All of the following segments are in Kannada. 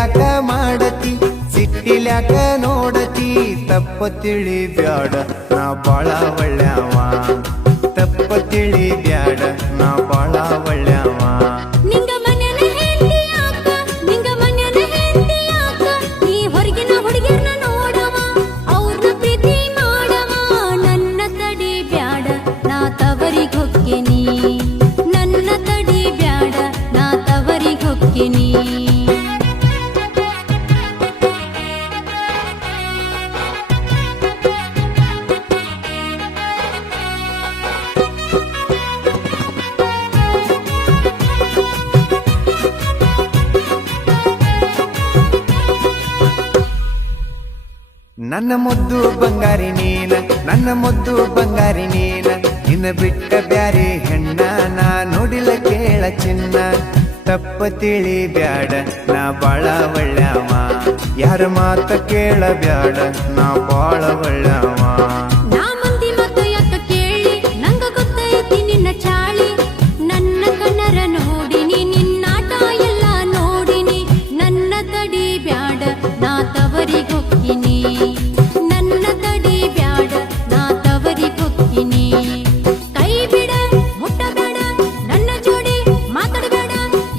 ಯಾಕ ಮಾಡತಿ ಸಿಟ್ಟಿಲ್ಯಾಕ ನೋಡತಿ ತಪ್ಪ ತಿಳಿ ಬ್ಯಾಡ ನಾ ಬಾಳ ಒಳ್ಳ್ಯಾವ ತಪ್ಪ ತಿಳಿ ಬ್ಯಾಡ ನಾ ಬಾಳ ಒಳ್ಳ್ಯಾವ ನಿಂಗ ಮನೆನ ಹೆಂಡತಿ ಯಾಕ ನಿಂಗ ಮನೆನ ಹೆಂಡತಿ ಯಾಕ ನೀ ಹೊರಗಿನ ಹುಡುಗಿಯರ್ನ ನೋಡವ ಅವ್ರನ್ನ ಪ್ರೀತಿ ಮಾಡವ ನನ್ನ ತಡಿ ಬ್ಯಾಡ ನಾ ತವರಿಗ್ ಹೊಕ್ಕಿನಿ ನನ್ನ ತಡಿ ಬ್ಯಾಡ ನಾ ತವರಿಗ್ ಹೊಕ್ಕಿನಿ ನನ್ನ ಮುದ್ದು ಬಂಗಾರಿ ನೀನ ನನ್ನ ಮುದ್ದು ಬಂಗಾರಿ ನೀನ ನಿನ್ನ ಬಿಟ್ಟ ಬ್ಯಾರೆ ಹೆಣ್ಣ ನಾ ನೋಡಿಲ್ಲ ಕೇಳ ಚಿನ್ನ ತಪ್ಪ ತಿಳಿ ಬ್ಯಾಡ ನಾ ಬಾಳ ಒಳ್ಳ್ಯಾವ ಯಾರ ಮಾತ ಕೇಳ ಬ್ಯಾಡ ನಾ ಬಾಳ ಒಳ್ಳ್ಯಾವ ನಾ ಮಂದಿ ಮಾತು ಯಾಕ ಕೇಳಿ ನಂಗ ಗೊತ್ತೈತಿ ನಿನ್ನ ಚಾಳಿ ನನ್ನ ಕಣ್ಣರ ನೋಡಿನಿ ನಿನ್ನಾಟ ಎಲ್ಲ ನೋಡಿನಿ ನನ್ನ ತಡಿ ಬ್ಯಾಡ ನಾ ತವರಿಗ್ ಹೊಕ್ಕಿನಿ ನನ್ನ ತಡಿ ಬ್ಯಾಡ ನಾ ತವರಿಗ್ ಹೊಕ್ಕಿನಿ ಕೈ ಬಿಡ ಮುಟ್ಟಬೇಡ ನನ್ನ ಜೋಡಿ ಮಾತಾಡಬೇಡ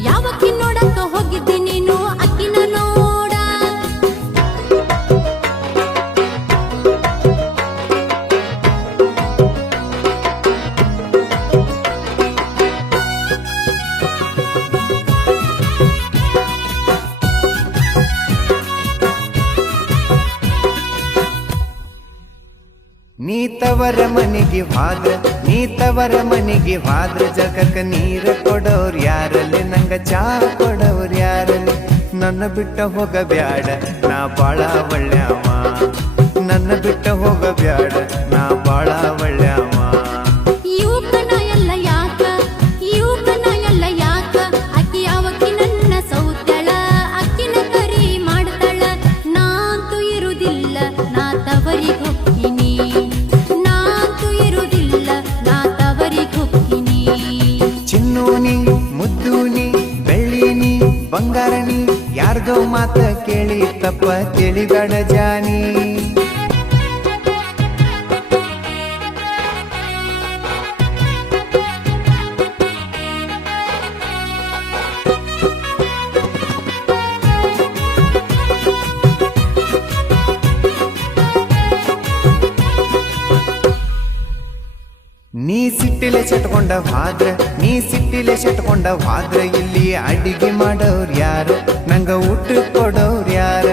ಯಾವಕ್ಕಿ ನೋಡಕ್ಕ ಹೋಗಿದ್ದಿ ನೀನು ಅಕ್ಕಿನ ನೋಡ ನೀ ತವರ ಮನೆಗೆ ಹೋದ್ರ ಜಗಕ್ಕ ನೀರ ಕೊಡೋರ್ ಯಾರಲ್ಲಿ ನಂಗ ಚಾ ಕೊಡೋರ್ ಯಾರಲ್ಲಿ ನನ್ನ ಬಿಟ್ಟ ಹೋಗಬ್ಯಾಡ ನಾ ಬಾಳ ಒಳ್ಳ್ಯಾವ ನನ್ನ ಬಿಟ್ಟ ಹೋಗಬ್ಯಾಡ ನಾ ಬಾಳ ಒಳ್ಳ್ಯಾವ ಯುವಕನ ಎಲ್ಲ ಯಾಕ ಅಕ್ಕಿ ಯಾವಕ್ಕಿ ನನ್ನ ಸೌತಳ ಅಕ್ಕಿನ ಕರಿ ಮಾಡ್ತಾಳ ನಾಂತೂ ಇರುವುದಿಲ್ಲ ನಾ ತವರಿಗ್ ಹೊಕ್ಕಿನಿ ನಾಂತೂ ಇರುವುದಿಲ್ಲ ನಾ ತವರಿಗ್ ಹೊಕ್ಕಿನಿ ಚಿನ್ನೂನಿ ಮುದ್ದೂನಿ ಬೆಳ್ಳಿನಿ ಬಂಗಾರನಿ ಯಾರ್ದೋ ಮಾತ ಕೇಳಿ ತಪ್ಪ ತಿಳಿಬೇಡ ಜಾನಿ ನೀ ಸಿಟ್ಟಿಲೆ ಸೆಟ್ಕೊಂಡ ಹಾದ್ರ ಇಲ್ಲಿ ಅಡಿಗೆ ಮಾಡೋರ್ ಯಾರ ನಂಗ ಊಟ ಕೊಡೋರ್ ಯಾರ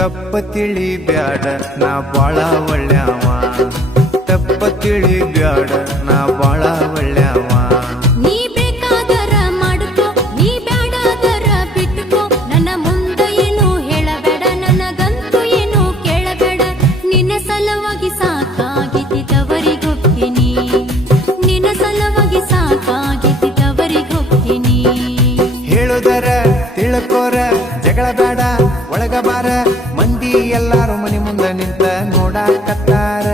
ತಪ್ಪ ತಿಳಿ ಬ್ಯಾಡ ನಾ ಬಾಳ ಒಳ್ಳ್ಯಾವ ತಪ್ಪ ತಿಳಿ ಬ್ಯಾಡ ನಾ ಬಾಳ ಒಳ್ಳ್ಯಾವ ನೀ ಬೇಕಾದರ ಮಾಡ್ಕೋ ನೀ ಬ್ಯಾಡಾದರ ಬಿಟ್ಕೋ ನನ್ನ ಮುಂದ ಏನು ಹೇಳಬೇಡ ನನಗಂತೂ ಏನು ಕೇಳಬೇಡ ನಿನ್ನ ಸಲುವಾಗಿ ಸಾಕಾಗಿತಿ ತವರಿಗ್ ಹೊಕ್ಕಿನಿ ನಿನ್ನ ಸಲುವಾಗಿ ಸಾಕಾಗಿತಿ ತವರಿಗ್ ಹೊಕ್ಕಿನಿ ಹೇಳುದರ ತಿಳ್ಕೋರ ಜಗಳ ಬೇಡ ಒಳಗ ಬಾರ ಮಂದಿ ಎಲ್ಲಾರು ಮನೆ ಮುಂದ ನಿಂತ ನೋಡಾಕತ್ತಾರ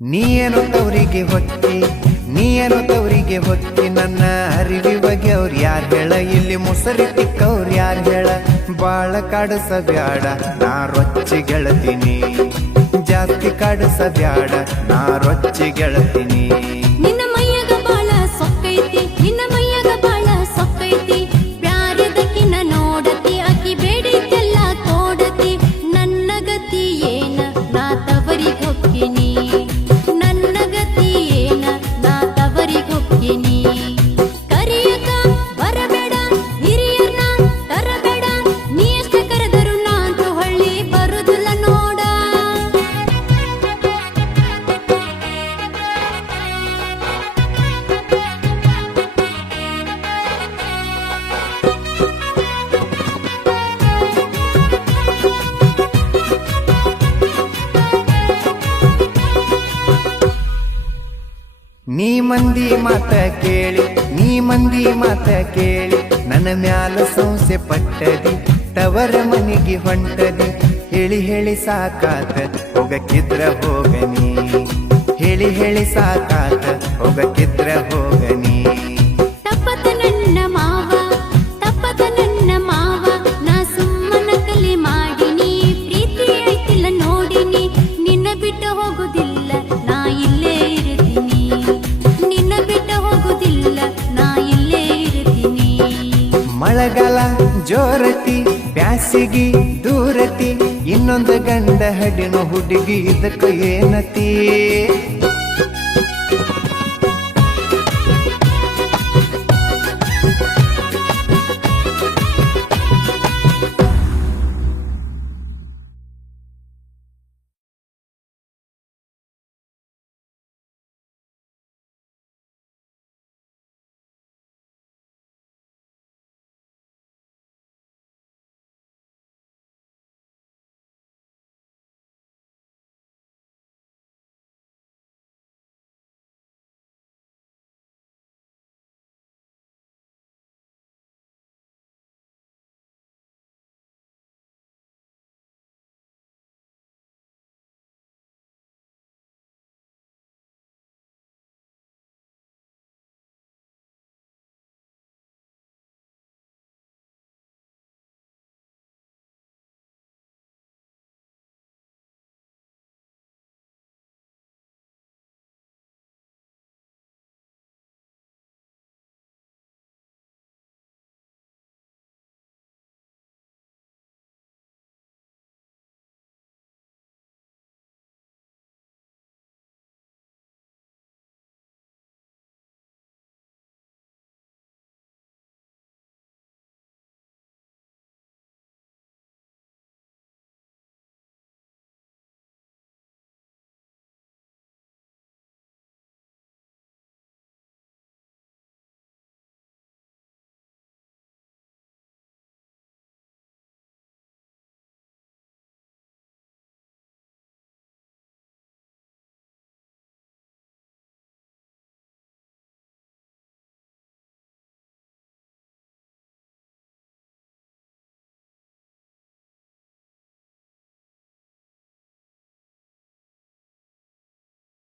ನೀಯೇನೋ ತವರಿಗೆ ಹೊತ್ತಿ ನನ್ನ ಅರಿವಿ ಬಗ್ಗೆ ಅವ್ರು ಯಾರು ಹೇಳ ಇಲ್ಲಿ ಮುಸರಿ ತಿಕ್ಕವ್ರು ಯಾರು ಹೇಳ ಬಾಳ ಕಾಡಿಸಬ್ಯಾಡ ನಾ ರೊಚ್ಚಿ ಗೆಳತೀನಿ ಜಾಸ್ತಿ ಕಾಡಿಸಬ್ಯಾಡ ನಾ ರೊಚ್ಚಿ ಗೆಳತೀನಿ ನಿನ್ನ ಮೈಯಾಗ ಬಾಳ ಸೊಕ್ಕೈತಿ ನಿನ್ನ ಮೈಯಾಗ ಬಾಳ ಸೊಕ್ಕೈತಿ ಬ್ಯಾರೆದಕ್ಕಿನ ನೋಡತಿ ಅಕ್ಕಿ ಬೇಡಿದ್ದೆಲ್ಲ ತೋಡತಿ ನನ್ನ ಗತಿ ಏನ ನಾ ತವರಿಗ್ ಹೊಕ್ಕಿನಿ ನನ್ನ ಗತಿ ಏನ ನಾ ತವರಿಗ್ ಹೊಕ್ಕಿನಿ ಕರಿಯಕ ಬರಬೇಡ ಹಿರಿಯರ್ನ ತರಬೇಡ ನೀ ಎಷ್ಟ ಕರೆದರು ನಾಂತೂ ಹೊಳ್ಳಿ ಬರುದಿಲ್ಲ ನೋಡ ನೀ ಮಂದಿ ಮಾತ ಮಂದಿ ಮಾತ ಕೇಳಿ ನನ್ನ ಮ್ಯಾಲ ಸೌಸೆ ಪಟ್ಟದಿ ತವರ ಮನಿಗೆ ಹೊಂಟದಿ ಹೇಳಿ ಹೇಳಿ ಸಾಕಾತ ಹೋಗಕ್ಕಿದ್ರ ಹೋಗನಿ ಹೇಳಿ ಹೇಳಿ ಸಾಕಾತ ಹೋಗಕ್ಕಿದ್ರ ಹೋಗನಿ ತಪ್ಪತ ನನ್ನ ಮಾವ ತಪ್ಪತ ನನ್ನ ಮಾವ ನಾ ಸುಮ್ಮನ ಕಲೆ ಮಾಡಿನಿ ಪ್ರೀತಿ ಐತಿಲ್ಲ ನೋಡಿನಿ ನಿನ್ನ ಬಿಟ್ಟು ಹೋಗುದಿಲ್ಲ ನಾ ಇಲ್ಲೇ ಇರ್ತೀನಿ ನಿನ್ನ ಬಿಟ್ಟು ಹೋಗುದಿಲ್ಲ ನಾ ಇಲ್ಲೇ ಇರ್ತೀನಿ ಮಳೆಗಾಲ ಜೋರತಿ ಬ್ಯಾಸಿಗಿ ದೂರತಿ ಇನ್ನೊಂದು ಗಂಡ ಹಡಿನ ಹುಡುಗಿ ಇದಕ್ಕ ಏನತಿ